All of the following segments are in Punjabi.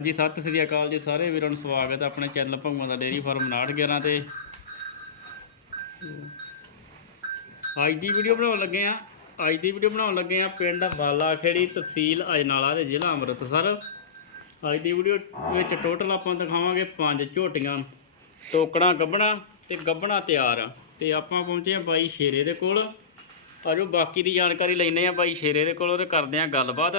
ਜੀ, ਸਤਿ ਸ੍ਰੀ ਅਕਾਲ ਜੀ ਸਾਰੇ ਵੀਰਾਂ ਨੂੰ ਸਵਾਗਤ ਹੈ ਆਪਣੇ ਚੈਨਲ ਭੰਗਵਾ ਦਾ ਡੇਰੀ ਫਾਰਮ 911 ਤੇ। ਅੱਜ ਦੀ ਵੀਡੀਓ ਬਣਾਉਣ ਲੱਗੇ ਆ ਅੱਜ ਦੀ ਵੀਡੀਓ ਬਣਾਉਣ ਲੱਗੇ ਆ ਪਿੰਡ ਬਾਲਾਖੇੜੀ ਤਹਿਸੀਲ ਅਜਨਾਲਾ ਦੇ ਜ਼ਿਲ੍ਹਾ ਅੰਮ੍ਰਿਤਸਰ। ਅੱਜ ਦੀ ਵੀਡੀਓ ਵਿੱਚ ਟੋਟਲ ਆਪਾਂ ਦਿਖਾਵਾਂਗੇ ਪੰਜ ਝੋਟੀਆਂ ਟੋਕਣਾ ਗੱਬਣਾ ਤੇ ਗੱਬਣਾ ਤਿਆਰ। ਆ ਤੇ ਆਪਾਂ ਪਹੁੰਚੇ ਆ ਬਾਈ ਸ਼ੇਰੇ ਦੇ ਕੋਲ। ਆਜੋ ਬਾਕੀ ਦੀ ਜਾਣਕਾਰੀ ਲੈਨੇ ਆ ਬਾਈ ਸ਼ੇਰੇ ਦੇ ਕੋਲੋਂ ਤੇ ਕਰਦੇ ਆ ਗੱਲਬਾਤ।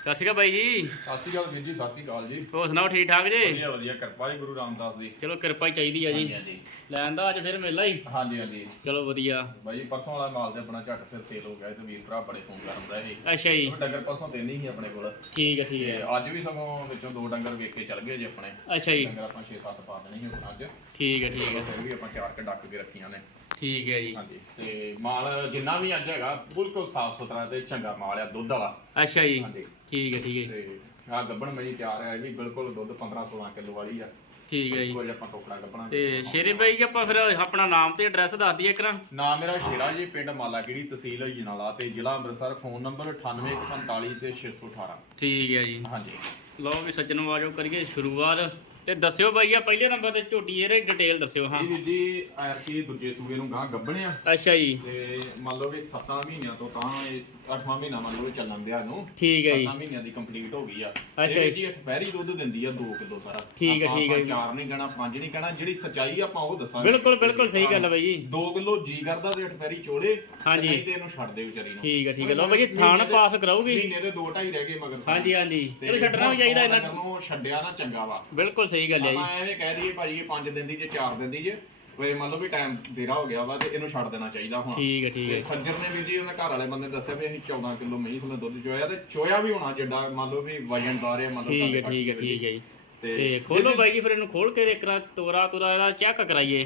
ਸਤਿ ਸ਼੍ਰੀ ਅਕਾਲ ਬਾਈ ਜੀ। ਸਤਿ ਸ਼੍ਰੀ ਅਕਾਲ ਵੀਰ ਜੀ ਸਤਿ ਸ਼੍ਰੀ ਅਕਾਲ ਜੀ। ਹੋਰ ਸੁਣਾਓ ਠੀਕ ਠਾਕ ਜੀ? ਵਧੀਆ ਵਧੀਆ ਕਿਰਪਾ ਜੀ ਗੁਰੂ ਰਾਮਦਾਸ ਦੀ। ਚਲੋ ਕਿਰਪਾ ਹੀ ਚਾਹੀਦੀ ਆ ਜੀ। ਹਾਂਜੀ ਲੈਣ ਦਾ ਅੱਜ ਫਿਰ ਮੇਲਾ ਹੀ। ਹਾਂਜੀ ਹਾਂਜੀ। ਚਲੋ ਵਧੀਆ। ਬਾਈ ਪਰਸੋਂ ਵਾਲਾ ਮਾਲ ਤੇ ਆਪਣਾ ਝੱਟ ਫਿਰ ਸੇਲ ਹੋ ਗਿਆ ਤੇ ਵੀਰ ਭਰਾ ਬੜੇ ਫੋਨ ਕਰਦਾ ਇਹ ਅੱਛਾ ਜੀ। ਡੰਗਰ ਪਰਸੋਂ ਤਿੰਨ ਹੀ ਸੀ ਆਪਣੇ ਕੋਲ। ਠੀਕ ਹੈ ਠੀਕ ਤੇ ਹੈ ਅੱਜ ਵੀ ਸਗੋਂ ਵਿੱਚੋਂ ਦੋ ਡੰਗਰ ਵੇਖ ਕੇ ਚੱਲ ਗਏ ਜੀ ਆਪਣੇ। ਅੱਛਾ ਜੀ। ਡੰਗਰ ਆਪਾਂ 6-7 ਪਾ ਦੇਣੇ ਸੀ ਹੁਣ ਅੱਜ। ਠੀਕ ਹੈ ਠੀਕ ਹੈ ਫਿਰ ਵੀ ਆਪਾਂ ਚਾਰ ਕੇ ਡੱਕ ਕੇ ਰੱਖੀਆਂ ਨੇ। ਠੀਕ ਹੈ ਜੀ। ਹਾਂਜੀ ਤੇ ਮਾਲ ਜਿੰਨਾ ਵੀ ਅੱਜ ਹੈਗਾ ਬਿਲਕੁਲ ਸਾਫ਼ ਸੁਥਰਾ ਤੇ ਚੰਗਾ ਮਾਲ ਆ ਦੁੱਧ ਵਾਲਾ। ਅੱਛਾ ਜੀ। ਹਾਂਜੀ। ਠੀਕ ਹੈ ਠੀਕ ਹੈ ਤੇ ਆ ਗੱਬਣ ਮਈ ਤਿਆਰ ਹੈ ਵੀ ਬਿਲਕੁਲ ਦੁੱਧ 15-16 ਕਿਲੋ ਵਾਲੀ ਆ। ਠੀਕ ਹੈ ਜੀ। ਕੋਈ ਆਪਾਂ ਟੋਕਰਾ ਗੱਬਣਾ ਤੇ ਸ਼ੇਰੇ ਬਾਈ ਜੀ ਆਪਾਂ ਫਿਰ ਆਪਣਾ ਨਾਮ ਤੇ ਐਡਰੈਸ ਦੱਸ ਦਈਏ ਕਰਾਂ ਨਾਮ ਮੇਰਾ ਸ਼ੇਰਾ ਜੀ ਪਿੰਡ ਮਾਲਾਗਿਰੀ ਤਹਿਸੀਲ ਜਨਾਲਾ ਤੇ ਜ਼ਿਲ੍ਹਾ ਅੰਮ੍ਰਿਤਸਰ ਫੋਨ ਨੰਬਰ 9845 ਤੇ 618 ਠੀਕ ਹੈ ਜੀ। ਹਾਂਜੀ। ਲਓ ਵੀ ਸੱਜਣੋ ਆਜੋ ਕਰੀਏ ਸ਼ੁਰੂਆਤ। ਤੇ ਦੱਸਿਓ ਬਾਈ ਆ ਪਹਿਲੇ ਨੰਬਰ ਤੇ ਝੋਟੀ ਇਹਦੇ ਡਿਟੇਲ ਦੱਸਿਓ ਹਾਂ। ਇਹ ਜੀ ਆਰਪੀ ਦੂਜੇ ਸੂਏ ਨੂੰ ਗਾਂ ਗੱਬਣੇ ਆ। ਅੱਛਾ ਜੀ। ਤੇ ਮੰਨ ਲਓ ਵੀ 7 ਮਹੀਨਿਆਂ ਤੋਂ ਤਾਂ ਇਹ 8ਵਾਂ ਮਹੀਨਾ ਮੰਨ ਲਓ ਚੱਲਣ ਦਿਆ ਨੂੰ ਠੀਕ ਹੈ ਜੀ। 7 ਮਹੀਨਿਆਂ ਦੀ ਕੰਪਲੀਟ ਹੋ ਗਈ ਆ। ਅੱਛਾ ਇਹ ਜੀ। ਅਠਪੈਰੀ ਦੁੱਧ ਦਿੰਦੀ ਆ 2 ਕਿਲੋ ਸਾਰਾ। ਠੀਕ ਹੈ, ਠੀਕ ਹੈ। ਚਾਰ ਨਹੀਂ ਕਹਿਣਾ ਪੰਜ ਨਹੀਂ ਕਹਿਣਾ ਜਿਹੜੀ ਸਚਾਈ ਆਪਾਂ ਉਹ ਦੱਸਾਂਗੇ। ਬਿਲਕੁਲ ਬਿਲਕੁਲ ਸਹੀ ਗੱਲ ਬਾਈ ਜੀ। 2 ਕਿਲੋ ਜੀ ਕਰਦਾ ਤੇ ਅਠਪੈਰੀ ਚੋਲੇ ਤੇ ਹਾਂਜੀ। ਤੇ ਇਹਨੂੰ ਛੱਡ ਦੇ ਵਿਚਾਰੀ ਨੂੰ। ਠੀਕ ਹੈ ਠੀਕ ਹੈ। ਲਓ ਬਾਈ ਥਾਣ ਪਾਸ ਕਰਾਉਗੀ ਮਹੀਨੇ ਦੇ 2 2.5 ਰਹਿ ਗਏ ਮਗਰ ਹਾਂਜੀ ਹਾਂਜੀ। ਚਲੋ ਛੱਡਣਾ ਵੀ ਚਾਹੀਦਾ ਇਹਨਾਂ ਨੂੰ ਛੱਡਿਆ ਨਾ ਚੰਗਾ ਵਾ। ਬਿਲਕੁਲ ਸਹੀ ਗੱਲ ਹੈ ਜੀ। ਆਪਾਂ ਐਵੇਂ ਕਹਿ ਦਈਏ ਭਾਜੀ ਇਹ 5 ਦਿਨ ਦੀ ਜੇ 4 ਦਿਨ ਦੀ ਜੇ ਵੇ ਮੰਨ ਲਓ ਵੀ ਟਾਈਮ ਦੇਰਾ ਹੋ ਗਿਆ ਵਾ ਤੇ ਇਹਨੂੰ ਛੱਡ ਦੇਣਾ ਚਾਹੀਦਾ ਹੁਣ। ਠੀਕ ਹੈ ਠੀਕ ਹੈ। ਸੱਜਰ ਨੇ ਵੀ ਜੀ ਉਹਨੇ ਘਰ ਵਾਲੇ ਬੰਦੇ ਦੱਸਿਆ ਵੀ ਅਸੀਂ 14 ਕਿਲੋ ਮਹੀਂ ਤੋਂ ਦੁੱਧ ਚੋਇਆ ਤੇ ਚੋਇਆ ਵੀ ਹੋਣਾ ਜਿੱਡਾ ਮੰਨ ਲਓ ਵੀ ਵਜਨਦਾਰ ਹੈ ਮੰਨ ਲਓ ਠੀਕ ਹੈ ਠੀਕ ਹੈ ਠੀਕ ਹੈ ਜੀ। ਤੇ ਖੋਲੋ ਬਾਈ ਜੀ ਫਿਰ ਇਹਨੂੰ ਖੋਲ ਕੇ ਇੱਕ ਵਾਰ ਤੋਰਾ ਤੋਰਾ ਇਹਦਾ ਚੈੱਕ ਕਰਾਈਏ।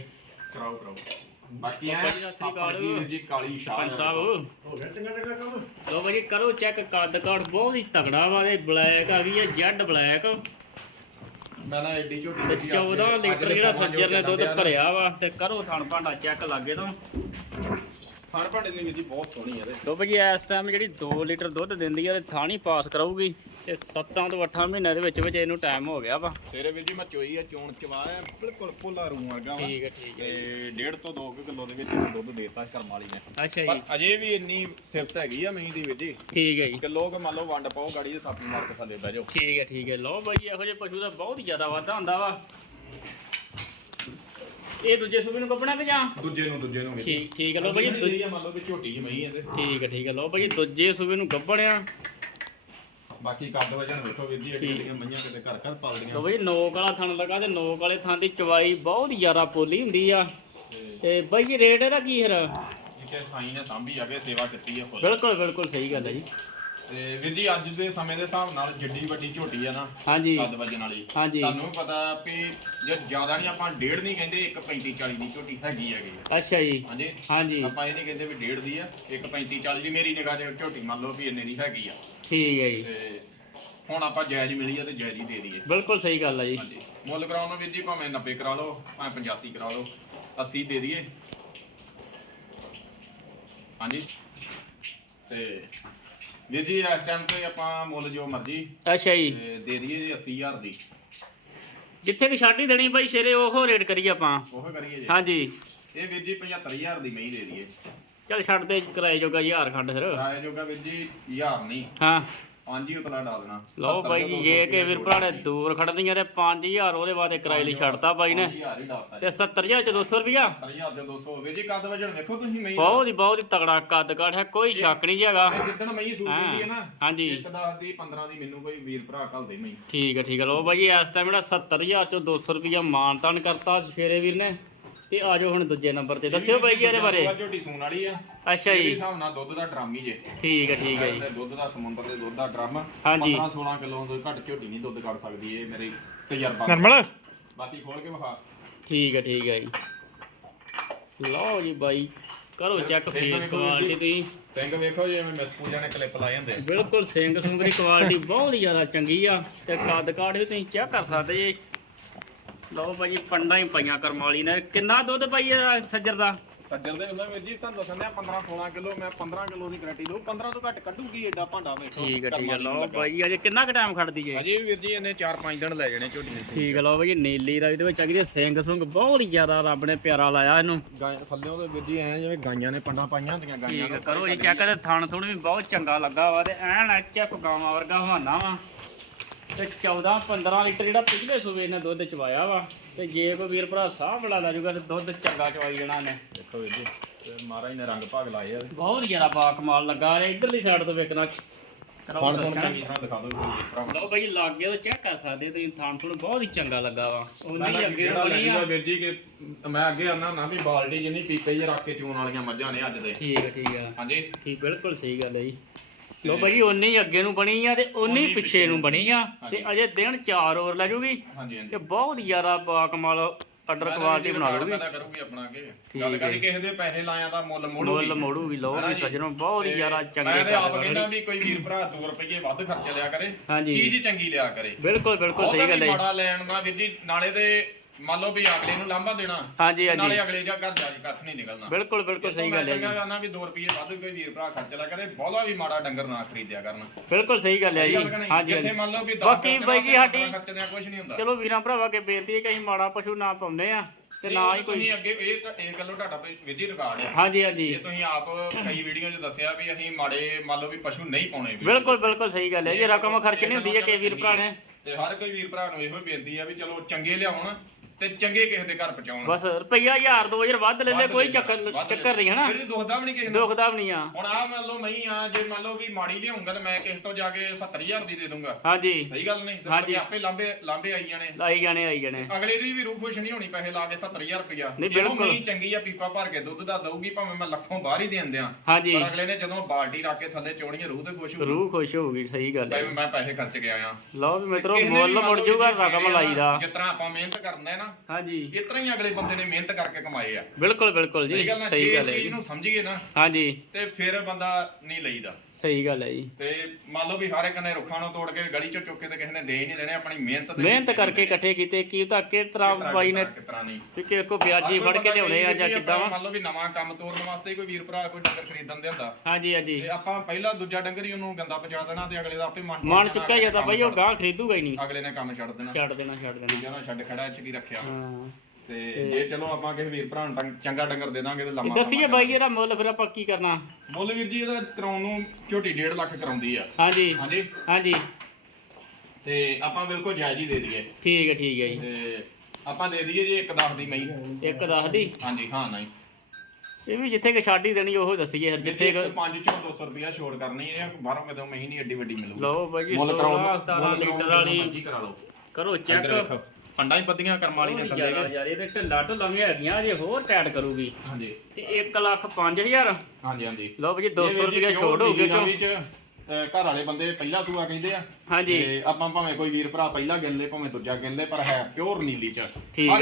ਕਰਾਓ ਕਰਾਓ। ਬਾਕੀ ਐ ਜੀ। ਆਪਣੀ ਜੀ ਕਾਲੀ ਸ਼ਾਹ ਪੰਜ ਸਾਹਿਬ। ਲੋ ਬਾਈ ਜੀ ਕਰੋ ਚੈੱਕ ਕੱਦ ਕਾਠ ਬਹੁਤ ਹੀ ਤਗੜਾ ਵਾ ਤੇ ਬਲੈਕ ਆ ਗਈ ਹੈ ਜੈਡ ਬਲੈਕ ਮੈਂ ਨਾ ਐਡੀ ਝੋਟੀ ਤੇ ਦਿੱਤੀ 14 ਅੱਜ ਲੀਟਰ ਜਿਹੜਾ ਸੱਜਰ ਨੇ ਦੁੱਧ। ਭਰਿਆ ਵਾ ਤੇ ਕਰੋ ਥਣ ਭਾਂਡਾ ਚੈੱਕ ਲਾਗੇ ਤੋਂ। ਭਾਂਡੇ ਦੀ ਬਹੁਤ ਸੋਹਣੀ ਜੀ ਇਸ ਟਾਈਮ ਜਿਹੜੀ 2 ਲੀਟਰ ਦੁੱਧ ਦਿੰਦੀ ਆ ਤੇ ਥਾਣੀ ਪਾਸ ਕਰਾਊਗੀ। ਤੇ 7 ਤੋਂ 8 ਮਹੀਨਿਆਂ ਦੇ ਵਿੱਚ ਵਿੱਚ ਇਹਨੂੰ ਟਾਈਮ ਹੋ ਗਿਆ ਵਾ। ਤੇਰੇ ਵੀਰ ਜੀ ਮੈਂ ਚੋਈ ਆ ਚੋਣ ਚਵਾਇਆ ਬਿਲਕੁਲ ਭੋਲਾ ਰੂ ਵਰਗਾ ਵਾ। ਠੀਕ ਹੈ ਠੀਕ ਹੈ ਤੇ ਡੇਢ ਤੋਂ 2 ਕਿਲੋ ਦੇ ਵਿੱਚ ਇਹਨੂੰ ਦੁੱਧ ਦੇਤਾ ਕਰਮ ਵਾਲੀ ਨੇ। ਅੱਛਾ ਜੀ। ਪਰ ਅਜੇ ਵੀ ਇੰਨੀ ਸਿਫਤ ਹੈਗੀ ਆ ਮਹੀਂ ਦੀ ਵੀਰ ਜੀ। ਠੀਕ ਹੈ ਜੀ। ਕਿ ਲੋਕ ਮੰਨ ਲਓ ਵੰਡ ਪਾਓ ਗਾੜੀ ਦੇ ਸਾਪੀ ਮਾਰ ਕੇ ਥੱਲੇ ਬਹਿ ਜਾਓ। ਠੀਕ ਹੈ ਠੀਕ ਹੈ ਲੋ ਬਾਈ ਇਹੋ ਜਿਹੇ ਪਸ਼ੂ ਦਾ ਬਹੁਤ ਹੀ ਜ਼ਿਆਦਾ ਵਾਧਾ ਹੁੰਦਾ ਵਾ। ਇਹ ਦੂਜੇ ਸੂਬੇ ਨੂੰ ਕੱਪਣਾ ਕਿ ਜਾਂ? ਦੂਜੇ ਨੂੰ ਦੂਜੇ ਨੂੰ। ਠੀਕ ਠੀਕ ਹੈ ਲੋ ਬਾਈ ਆ ਮੰਨ ਲਓ ਵੀ ਝੋਟੀ ਜਿਹੀ ਮਹੀਂ ਇਹਦੇ। ਠੀਕ ਹੈ ਠੀਕ ਹੈ ਲੋ ਬਾਈ ਦੂਜੇ ਸੂਬੇ ਨੂੰ ਗੱਬਣਿਆ ਬਾਕੀ ਕੱਦ ਵਜਨ ਵੇਖੋ ਵੀਰ ਜੀ। ਜਿਹੜੀਆਂ ਮਈਆਂ ਕਿਤੇ ਘਰ ਘਰ ਲੋ ਪਲਦੀਆਂ ਬਾਈ ਜੀ ਨੋਕ ਵਾਲਾ ਥਣ ਲਗਾ ਤੇ ਨੋਕ ਵਾਲੇ ਥਾਂ ਦੀ ਚਵਾਈ ਬਹੁਤ ਜ਼ਿਆਦਾ ਪੋਲੀ ਹੁੰਦੀ ਆ। ਤੇ ਬਾਈ ਰੇਟ ਇਹਦਾ ਕੀ ਫਿਰ? ਜਿੱਥੇ ਸਾਈ ਨੇ ਸਾਂਭੀ ਆ ਕੇ ਸੇਵਾ ਕੀਤੀ ਆ ਬਿਲਕੁਲ ਬਿਲਕੁਲ ਸਹੀ ਗੱਲ ਹੈ ਜੀ। ਤੇ ਵੀਰ ਜੀ ਅੱਜ ਦੇ ਸਮੇਂ ਦੇ ਹਿਸਾਬ ਨਾਲ ਜਿੱਡੀ ਵੱਡੀ ਝੋਟੀ ਆ ਨਾ ਹਾਂਜੀ। ਕੱਦ ਵਜਨ ਵਾਲੀ। ਹਾਂਜੀ। ਤੁਹਾਨੂੰ ਵੀ ਪਤਾ ਵੀ ਜੇ ਜ਼ਿਆਦਾ ਨਹੀਂ ਆਪਾਂ ਡੇਢ ਨਹੀਂ ਕਹਿੰਦੇ ਇੱਕ 35 40 ਦੀ ਝੋਟੀ ਹੈਗੀ ਹੈਗੀ ਅੱਛਾ ਜੀ। ਹਾਂਜੀ। ਹਾਂਜੀ। ਆਪਾਂ ਇਹ ਨਹੀਂ ਕਹਿੰਦੇ ਵੀ ਡੇਢ ਦੀ ਆ ਇੱਕ 35 40 ਦੀ ਮੇਰੀ ਨਿਗਾਹ 'ਚ ਝੋਟੀ ਮੰਨ ਲਓ ਵੀ ਇੰਨੇ ਦੀ ਹੈਗੀ ਆ। ਠੀਕ ਹੈ ਜੀ। ਤੇ ਹੁਣ ਆਪਾਂ ਜਾਇਜ਼ ਮਿਲੀ ਆ ਤੇ ਜਾਇਜ਼ ਹੀ ਦੇ ਦਈਏ। ਬਿਲਕੁਲ ਸਹੀ ਗੱਲ ਹੈ ਜੀ। ਹਾਂਜੀ। ਮੁੱਲ ਕਰਾਉਣ ਨੂੰ ਵੀਰ ਜੀ ਭਾਵੇਂ 90 ਕਰਾ ਲਓ ਭਾਵੇਂ 85 ਕਰਾ ਲਓ 80 ਦੇ ਦਈਏ। ਹਾਂਜੀ। ਤੇ ਵੀਰ ਜੀ ਇਸ ਟਾਈਮ ਤੇ ਆਪਾਂ ਮੁੱਲ ਜੋ ਮਰਜ਼ੀ ਅੱਛਾ ਜੀ। ਤੇ ਦੇ ਦਈਏ ਜੀ 80000 ਦੀ। ਜਿੱਥੇ ਕਿ ਛਾਟੀ ਦੇਣੀ ਬਾਈ ਸ਼ੇਰੇ ਉਹ ਰੇਟ ਕਰੀਏ ਆਪਾਂ। ਉਹ ਕਰੀਏ ਜੀ। ਹਾਂਜੀ। ਇਹ ਵੀਰ ਜੀ 75000 ਦੀ ਮਹੀਂ ਦੇ ਦਈਏ। ਚੱਲ ਛੱਡ ਦੇ ਕਿਰਾਏ ਜੋਗਾ ਹਜ਼ਾਰ ਖੰਡ ਫਿਰ। ਰਾਏ ਜੋਗਾ ਵੀਰ ਜੀ 1000 ਨਹੀਂ। ਹਾਂ। ਉਤਲਾ ਦੇਣਾ। ਲਓ ਬਾਈ ਜੀ ਜੇ ਕਿ ਵੀਰ ਭਰਾ ਨੇ ਦੂਰ ਖੜਦੀਆਂ ਤੇ 5000 ਉਹਦੇ ਵਾਸਤੇ ਕਿਰਾਏ ਲਈ ਛੱਡਤਾ ਬਾਈ ਨੇ। 1000 ਹੀ ਡਾਲਤਾ ਤੇ 70000 ਚ 200 ਰੁਪਿਆ 70000 ਦੇ 200 ਵੀਰ ਜੀ ਕੱਦ ਵਜਣ ਵੇਖੋ ਤੁਸੀਂ ਮਹੀਂ ਬਹੁਤ ਹੀ ਬਹੁਤ ਹੀ ਤਗੜਾ ਕੱਦ ਕਾਠ ਹੈ ਕੋਈ ਸ਼ੱਕ ਨਹੀਂ ਹੈਗਾ। ਇਹ ਜਿੱਦਣ ਮਹੀਂ ਸੂਟ ਹੁੰਦੀ ਹੈ ਨਾ ਹਾਂਜੀ। ਇੱਕ 10 ਦੀ 15 ਦੀ ਮੈਨੂੰ ਕੋਈ ਵੀਰ ਭਰਾ ਘੱਲ ਦੇ ਮਹੀਂ ਠੀਕ ਹੈ ਠੀਕ ਹੈ। ਲਓ ਬਾਈ ਇਸ ਟਾਈਮ ਜਿਹੜਾ 70000 ਚੋਂ 200 ਰੁਪਿਆ ਮਾਨਤਾਨ ਕਰਤਾ ਸ਼ੇਰੇ ਵੀਰ ਨੇ। ਤੇ ਆਜੋ ਹੁਣ ਦੂਜੇ ਨੰਬਰ ਤੇ। ਦੱਸਿਓ ਬਾਈ ਜੀ ਇਹਦੇ ਬਾਰੇ। ਝੋਟੀ ਸੂਣ ਵਾਲੀ ਆ ਅੱਛਾ ਜੀ। ਹਿਸਾਬ ਨਾਲ ਦੁੱਧ ਦਾ ਡਰਮ ਹੀ ਜੇ। ਠੀਕ ਹੈ ਠੀਕ ਹੈ ਜੀ। ਦੁੱਧ ਦਾ ਸਮੁੰਦਰ ਦੇ ਦੁੱਧ ਦਾ ਡਰਮ। ਹਾਂਜੀ। 15 16 ਕਿਲੋ ਤੋਂ ਘੱਟ ਝੋਟੀ ਨਹੀਂ ਦੁੱਧ ਕੱਢ ਸਕਦੀ ਇਹ ਮੇਰੇ ਤਜਰਬਾ। ਨਰਮਲ? ਬਾਕੀ ਖੋਲ ਕੇ ਵਿਖਾ। ਠੀਕ ਹੈ ਠੀਕ ਹੈ ਜੀ। ਲਓ ਜੀ ਬਾਈ ਕਰੋ ਚੈੱਕ ਫੇਸ ਕੁਆਲਿਟੀ। ਤੁਸੀਂ। ਸਿੰਘ ਵੇਖੋ ਜਿਵੇਂ ਮਿਸ ਪੂਜਾ ਨੇ ਕਲਿੱਪ ਲਾਏ ਹੁੰਦੇ। ਬਿਲਕੁਲ ਸਿੰਘ ਸੁੰਗ ਦੀ ਕੁਆਲਿਟੀ ਬਹੁਤ ਹੀ ਜ਼ਿਆਦਾ ਚੰਗੀ ਆ। ਤੇ ਕੱਦ ਕਾਠ ਵੀ ਤੁਸੀਂ ਚੈੱਕ ਕਰ ਸਕਦੇ ਜੀ। ਲਓ ਭਾਜੀ ਪੰਡਾਂ ਹੀ ਪਈਆਂ ਕਰਮ ਵਾਲੀ ਨੇ। ਕਿੰਨਾ ਦੁੱਧ ਪਾਈ ਆ ਸੱਜਰ ਦਾ? ਸੱਜਰ ਦੇ ਹੁੰਦਾ ਵੀਰ ਜੀ ਤੁਹਾਨੂੰ ਦੱਸਣ ਡਿਆ 15 16 ਕਿਲੋ ਮੈਂ 15 ਕਿਲੋ ਦੀ ਗਾਰੰਟੀ ਦਊ। 15 ਤੋਂ ਘੱਟ ਕੱਢੂਗੀ ਐਡਾ ਭਾਂਡਾ ਵੇਖੋ। ਠੀਕ ਹੈ ਠੀਕ ਹੈ। ਲਓ ਬਾਈ ਅਜੇ ਕਿੰਨਾ ਕੁ ਟਾਈਮ ਖੜਦੀ ਜੇ? ਅਜੇ ਵੀਰ ਜੀ ਇਹਨੇ 4-5 ਦਿਨ ਲੈ ਜਾਣੇ ਝੋਟੀ ਨੇ ਠੀਕ ਹੈ ਲਓ ਬਾਈ ਨੀਲੀ ਰਾਈ ਦੇ ਵਿੱਚ ਗਈ ਸਿੰਘ ਸੁੰਗ ਬਹੁਤ ਹੀ ਜ਼ਿਆਦਾ ਰੱਬ ਨੇ ਪਿਆਰਾ ਲਾਇਆ ਇਹਨੂੰ। ਥੱਲਿਓਂ ਦੇ ਵੀਰ ਜੀ ਐ ਜਿਵੇਂ ਗਾਈਆਂ ਨੇ ਪੰਡਾਂ ਪਾਈਆਂ ਹੁੰਦੀਆਂ ਗਾਈਆਂ ਠੀਕ ਹੈ ਕਰੋ ਜੀ ਚੈੱਕ ਤੇ ਥਣ ਥੁਣ ਵੀ ਬਹੁਤ ਚੰਗਾ ਲੱਗਾ ਵਾ ਤੇ ਐਨ ਐਚਐਫ ਗਾਵਾਂ ਵਰਗਾ ਹਵਾਨਾ ਵਾ। ਤੇ 14 15 ਲੀਟਰ ਜਿਹੜਾ ਪਿਛਲੇ ਸੂਬੇ ਨੇ ਦੁੱਧ ਚਵਾਇਆ ਵਾ ਤੇ ਜੇ ਕੋਈ ਵੀਰ ਭਰਾ ਸਾਹ ਬੜਾ ਲਾ ਜੂਗਾ ਤੇ ਦੁੱਧ ਚੰਗਾ ਚਵਾਈ ਜਾਣਾ ਨੇ ਦੇਖੋ ਵੀਰ ਜੀ ਤੇ ਮਹਾਰਾਜ ਨੇ ਰੰਗ ਭਾਗ ਲਾਏ ਆ। ਬਹੁਤ ਜ਼ਿਆਦਾ ਬਾ ਕਮਾਲ ਲੱਗਾ ਇਹ ਇਧਰਲੀ ਸਾਈਡ ਤੋਂ ਵੇਖਣਾ। ਤੁਹਾਨੂੰ ਚੰਗੀ ਤਰ੍ਹਾਂ ਦਿਖਾ ਦਿਓ ਵੀਰ ਭਰਾ। ਲਓ ਬਾਈ ਲਾਗੇ ਤੋਂ ਚੈੱਕ ਕਰ ਸਕਦੇ ਤੁਸੀਂ ਥਣ ਥੁਣ ਬਹੁਤ ਹੀ ਚੰਗਾ ਲੱਗਾ ਵਾ। ਹੀ ਅੱਗੇ ਜਿਹੜਾ ਬਣੀ ਲੱਗੂਗਾ ਆ। ਵੀਰ ਜੀ ਕਿ ਮੈਂ ਅੱਗੇ ਆਨਾ ਨਾ ਵੀ ਬਾਲਟੀ ਜਿੰਨੀ ਪੀਪੇ ਜੇ ਰੱਖ ਕੇ ਚੂਣ ਵਾਲੀਆਂ ਮੱਝਾਂ ਨੇ ਅੱਜ ਦੇ। ਠੀਕ ਹੈ ਠੀਕ ਹੈ ਹਾਂਜੀ। ਠੀਕ ਬਿਲਕੁਲ ਸਹੀ ਗੱਲ ਹੈ ਜੀ। ਲੋ ਭਾਈ ਉਨੀ ਹੀ ਅੱਗੇ ਨੂੰ ਬਣੀ ਆ ਤੇ ਉਨੀ ਹੀ ਪਿੱਛੇ ਨੂੰ ਬਣੀ ਆ ਤੇ ਅਜੇ ਦਿਨ 4 ਹੋਰ ਲੈ ਜੂਗੀ ਹਾਂਜੀ ਹਾਂਜੀ। ਤੇ ਬਹੁਤ ਜ਼ਿਆਦਾ ਬਾ ਕਮਾਲ ਆਰਡਰ ਕੁਆਲਿਟੀ ਬਣਾ ਲੂਗੀ ਪਤਾ ਕਰੂਗੀ ਆਪਣਾ ਅੱਗੇ। ਗੱਲ ਕਰੀ ਕਿਸੇ ਦੇ ਪੈਸੇ ਲਾਇਆ ਦਾ ਮੁੱਲ ਮੋੜੂਗੀ। ਮੁੱਲ ਮੋੜੂਗੀ ਲੋ ਵੀ ਸੱਜਣੋ ਬਹੁਤ ਹੀ ਜ਼ਿਆਦਾ ਚੰਗੇ ਮੈਂ ਤੇ ਆਪ ਕੰਮ ਕਹਿੰਦਾ ਵੀ ਕੋਈ ਵੀਰ ਭਰਾ 2 ਰੁਪਏ ਵੱਧ ਖਰਚ ਲਿਆ ਕਰੇ ਹਾਂਜੀ। ਚੀਜ਼ ਚੰਗੀ ਲਿਆ ਕਰੇ। ਬਿਲਕੁਲ ਬਿਲਕੁਲ ਸਹੀ ਗੱਲ ਹੈ। ਮਾੜਾ ਲੈਣ ਦਾ ਵੀਰ ਜੀ ਨਾਲੇ ਤੇ ਮੰਨ ਲਓ ਵੀ ਅਗਲੇ ਨੂੰ ਲਾਂਭਾ ਦੇਣਾ ਹਾਂਜੀ ਹਾਂਜੀ ਨਾਲੇ ਅਗਲੇ ਜਾਂ ਘਰ ਜਾ ਕੇ ਕੱਖ ਨਹੀਂ ਨਿਕਲਣਾ। ਬਿਲਕੁਲ ਬਿਲਕੁਲ ਸਹੀ ਗੱਲ ਹੈ ਜੀ। ਮੈਂ ਕਹਿੰਦਾ ਵੀ 2 ਰੁਪਏ ਵੱਧ ਕੋਈ ਵੀਰ ਭਰਾ ਖਰਚ ਲਿਆ ਕਰੇ ਬਹੁਤਾ ਵੀ ਮਾੜਾ ਡੰਗਰ ਨਾ ਖਰੀਦਿਆ ਕਰਨ। ਬਿਲਕੁਲ ਸਹੀ ਗੱਲ ਹੈ ਜੀ। ਕਿ? ਹਾਂਜੀ ਜਿੱਥੇ ਹਾਂਜੀ। ਮੰਨ ਲਓ ਵੀ 10 ਬਾਕੀ ਬਾਈ ਜੀ ਸਾਡੀ ਖਰਚਦਿਆਂ ਕੁਝ ਨਹੀਂ ਹੁੰਦਾ। ਚਲੋ ਵੀਰਾਂ ਭਰਾਵਾਂ ਕੇ ਬੇਨਤੀ ਹੈ ਕਿ ਅਸੀਂ ਮਾੜਾ ਪਸ਼ੂ ਨਾ ਪਾਉਂਦੇ ਆ ਤੇ ਨਾ ਹੀ ਕੋਈ ਅੱਗੇ ਇਹ ਤਾਂ ਇਹ ਗੱਲੋਂ ਤੁਹਾਡਾ ਹੀ ਰਿਕਾਰਡ ਆ ਹਾਂਜੀ ਹਾਂਜੀ। ਇਹ ਤੁਸੀਂ ਆਪ ਕਈ ਵੀਡੀਓ 'ਚ ਦੱਸਿਆ ਵੀ ਅਸੀਂ ਮਾੜੇ ਮੰਨ ਲਓ ਵੀ ਪਸ਼ੂ ਨਹੀਂ ਪਾਉਣੇ ਵੀ। ਬਿਲਕੁਲ ਬਿਲਕੁਲ ਸਹੀ ਗੱਲ ਹੈ ਜੀ। ਰਕਮ ਖਰਚ ਨਹੀਂ ਹੁੰਦੀ ਹੈ ਕਈ ਵੀਰ ਭਰਾ ਨੇ। ਤੇ ਹਰ ਕੋਈ ਵੀਰ ਭਰਾ ਨੂੰ ਇਹੋ ਹੀ ਬੇਨਤੀ ਆ ਵੀ ਚਲੋ ਚੰਗੇ ਲਿਆਉਣ ਤੇ ਚੰਗੇ ਕਿਸੇ ਦੇ ਘਰ ਪਹੁੰਚਾਉਣ। ਬਸ ਰੁਪਈਆ 1000 2000 ਵੱਧ ਲੈ ਲੈ ਕੋਈ ਚੱਕਰ ਵੱਧ ਲੈ। ਚੱਕਰ ਨਹੀਂ ਹਨਾ? ਫਿਰ ਦੁਖਦਾ ਵੀ ਨਹੀਂ ਕਿਸੇ ਨੂੰ। ਦੁਖਦਾ ਵੀ ਨਹੀਂ ਆ। ਹੁਣ ਆ ਮੰਨ ਲਓ ਮੈਂ ਆ ਜੇ ਮੰਨ ਲਓ ਵੀ ਮਾੜੀ ਲਿਆਉਂਗਾ ਤੇ ਮੈਂ ਕਿਸੇ ਤੋਂ ਜਾ ਕੇ 70000 ਦੀ ਦੇ ਦੂੰਗਾ। ਹਾਂਜੀ। ਸਹੀ ਗੱਲ ਨਹੀਂ? ਤੇ ਹਾਂਜੀ। ਆਪੇ ਲਾਂਬੇ ਲਾਂਬੇ ਆਈ ਜਾਣੇ। ਆਈ ਜਾਣੇ ਆਈ ਜਾਣੇ। ਅਗਲੇ ਦੀ ਵੀ ਰੂਹ ਖੁਸ਼ ਨਹੀਂ ਹੋਣੀ ਪੈਸੇ ਲਾ ਕੇ 70000 ਰੁਪਇਆ ਨਹੀਂ, ਬਿਲਕੁਲ। ਮਹੀਂ ਚੰਗੀ ਆ ਪੀਪਾ ਭਰ ਕੇ ਦੁੱਧ ਦਾ ਦਊਗੀ ਭਾਵੇਂ ਮੈਂ ਲੱਖੋਂ ਬਾਹਰ ਹੀ ਦੇਣ ਦਿਆਂ ਹਾਂਜੀ। ਪਰ ਅਗਲੇ ਨੇ ਜਦੋਂ ਬਾਲਟੀ ਰੱਖ ਕੇ ਥੱਲੇ ਚੋਣੀਆਂ ਰੂਹ ਤੇ ਖੁਸ਼ ਰੂਹ ਖੁਸ਼ ਹੋਊਗੀ ਸਹੀ ਗੱਲ ਹੈ। ਭਾਈ ਮੈਂ ਪੈਸੇ ਖਰਚ ਕੇ ਆਇਆ। ਲਓ ਵੀ ਮਿੱਤਰੋ ਕਿਸੇ ਨੇ ਵੀ ਮੁੱਲ ਮੰਨ ਮੁੜ ਲਓ ਜਾਊਗਾ ਰਕਮ ਲਾਈ ਦਾ। ਜਿਸ ਤਰ੍ਹਾਂ ਆਪਾਂ ਮਿਹਨਤ ਕਰਦੇ ਆ ਨਾ ਹਾਂਜੀ। ਇਸ ਤਰ੍ਹਾਂ ਹੀ ਅਗਲੇ ਬੰਦੇ ਨੇ ਮਿਹਨਤ ਕਰਕੇ ਕਮਾਏ ਆ। ਬਿਲਕੁਲ ਬਿਲਕੁਲ ਜੀ। ਸਹੀ ਗੱਲ ਹੈ ਜੀ। ਨੂੰ ਸਮਝੀਏ ਨਾ ਹਾਂਜੀ। ਤੇ ਫਿਰ ਬੰਦਾ ਨਹੀਂ ਲਈਦਾ। ਸਹੀ ਗੱਲ ਹੈ ਜੀ। ਤੇ ਮੰਨ ਲਓ ਵੀ ਹਰ ਇੱਕ ਨੇ ਰੁੱਖਾਂ ਨੂੰ ਤੋੜ ਕੇ ਗਲੀ ਚੋਂ ਚੁੱਕ ਕੇ ਤੇ ਕਿਸੇ ਨੇ ਦੇ ਹੀ ਨਹੀਂ ਦੇਣੇ ਆਪਣੀ ਮਿਹਨਤ ਦੇ ਮਿਹਨਤ ਕਰਕੇ ਇਕੱਠੇ ਕੀਤੇ ਕੀ ਤਾਂ ਕਿਸ ਤਰ੍ਹਾਂ ਬਾਈ ਨੇ ਕਿ ਕਿਸੇ ਕੋ ਵਿਆਜੀ ਫੜ ਕੇ ਲਿਆਉਣੇ ਆ ਜਾਂ ਕਿੱਦਾਂ ਵਾ। ਮੰਨ ਲਓ ਵੀ ਨਵਾਂ ਕੰਮ ਤੋਰਨ ਵਾਸਤੇ ਕੋਈ ਵੀਰ ਭਰਾ ਕੋਈ ਡੰਗਰ ਖਰੀਦਣ ਦੇ ਹੁੰਦਾ। ਹਾਂਜੀ ਹਾਂਜੀ। ਤੇ ਆਪਾਂ ਪਹਿਲਾਂ ਦੂਜਾ ਡੰਗਰ ਹੀ ਉਹਨੂੰ ਗੰਦਾ ਪਹੁੰਚਾ ਦੇਣਾ ਤੇ ਅਗਲੇ ਦਾ ਆਪੇ ਮਨ ਮਨ ਚੁੱਕਿਆ ਜਾਂਦਾ ਬਾਈ ਉਹ ਗਾਂ ਖਰੀਦੂਗਾ ਹੀ ਨਹੀਂ। ਅਗਲੇ ਨੇ ਕੰਮ ਛੱਡ ਦੇਣਾ। ਛੱਡ ਦੇਣਾ ਛੱਡ ਦੇਣਾ। ਨਾ ਛੱਡ ਖੜਾ ਚ ਕੀ ਰੱਖਿਆ। ਹਾਂ। ਤੇ ਜੇ ਚਲੋ ਆਪਾਂ ਕਿਸੇ ਵੀਰ ਭਰਾ ਨੂੰ ਡੰਗ- ਚੰਗਾ ਡੰਗਰ ਦੇ ਦਾਂਗੇ ਤੇ ਲੰਮਾ ਦੱਸੀਏ ਬਾਈ ਇਹਦਾ ਮੁੱਲ ਫਿਰ ਆਪਾਂ ਕੀ ਕਰਨਾ? ਮੁੱਲ ਵੀਰ ਜੀ ਇਹਦਾ ਕਰਾਉਣ ਨੂੰ ਝੋਟੀ 1.5 ਲੱਖ ਕਰਾਉਂਦੀ ਆ। ਹਾਂਜੀ। ਹਾਂਜੀ? ਹਾਂਜੀ। ਤੇ ਆਪਾਂ ਬਿਲਕੁਲ ਜਾਇਜ਼ ਹੀ ਦੇ ਦਈਏ। ਠੀਕ ਹੈ ਠੀਕ ਹੈ ਜੀ। ਤੇ ਆਪਾਂ ਦੇ ਦਈਏ ਜੀ ਇੱਕ ਦਸ ਦੀ ਮਈ ਇੱਕ ਦੱਸ ਦੀ? ਹਾਂਜੀ ਹਾਂ ਨਹੀਂ। ਇਹ ਵੀ ਜਿੱਥੇ ਕਿ ਛੱਡ ਹੀ ਦੇਣੀ ਉਹ ਦੱਸੀਏ ਫਿਰ ਜਿੱਥੇ ਕੁ- ਪੰਜ ਚੋਂ 200 ਰੁਪਿਆ ਛੋੜ ਕਰਨੀ ਹੈ ਬਾਹਰੋਂ ਕਦੋਂ ਮਹੀਨੀ ਐਡੀ ਵੱਡੀ ਮਿਲੂਗੀ। ਲਓ ਬਾਈ ਜੀ ਮੁੱਲ 16 ਕਰਾਉਣ 17 ਲੀਟਰ ਵਾਲੀ ਕਰਾ ਲਓ। ਕਰੋ ਚੈੱਕ। ਪੰਡਾਂ ਹੀ ਪੱਤੀਆਂ ਕਰਮ ਵਾਲੀ ਨੇ ਥੱਲੇ ਯਾਰ ਯਾਰ ਇਹਦੇ ਢਿੱਲਾ ਢੁੱਲਾ ਵੀ ਹੈਗੀਆਂ ਜੇ ਹੋਰ ਟੈਟ ਕਰੂਗੀ। ਹਾਂਜੀ। ਤੇ 1 ਲੱਖ 5000 ਹਾਂਜੀ ਹਾਂਜੀ। ਲਓ ਜੀ 200 ਇਹ ਵੀਰ ਜੀ ਰੁਪਏ ਛੋੜ ਹੋਊਗੀ ਨੀਲੀ ਚੋਂ। ਘਰ ਵਾਲੇ ਬੰਦੇ ਪਹਿਲਾ ਸੂਆ ਕਹਿੰਦੇ ਆ। ਹਾਂਜੀ। ਤੇ ਆਪਾਂ ਭਾਵੇਂ ਕੋਈ ਵੀਰ ਭਰਾ ਪਹਿਲਾ ਗਿਣ ਲੇ ਭਾਵੇਂ ਦੂਜਾ ਗਿਣ ਲੇ ਪਰ ਹੈ ਪਿਓਰ ਨੀਲੀ ਚ। ਠੀਕ ਹੈ।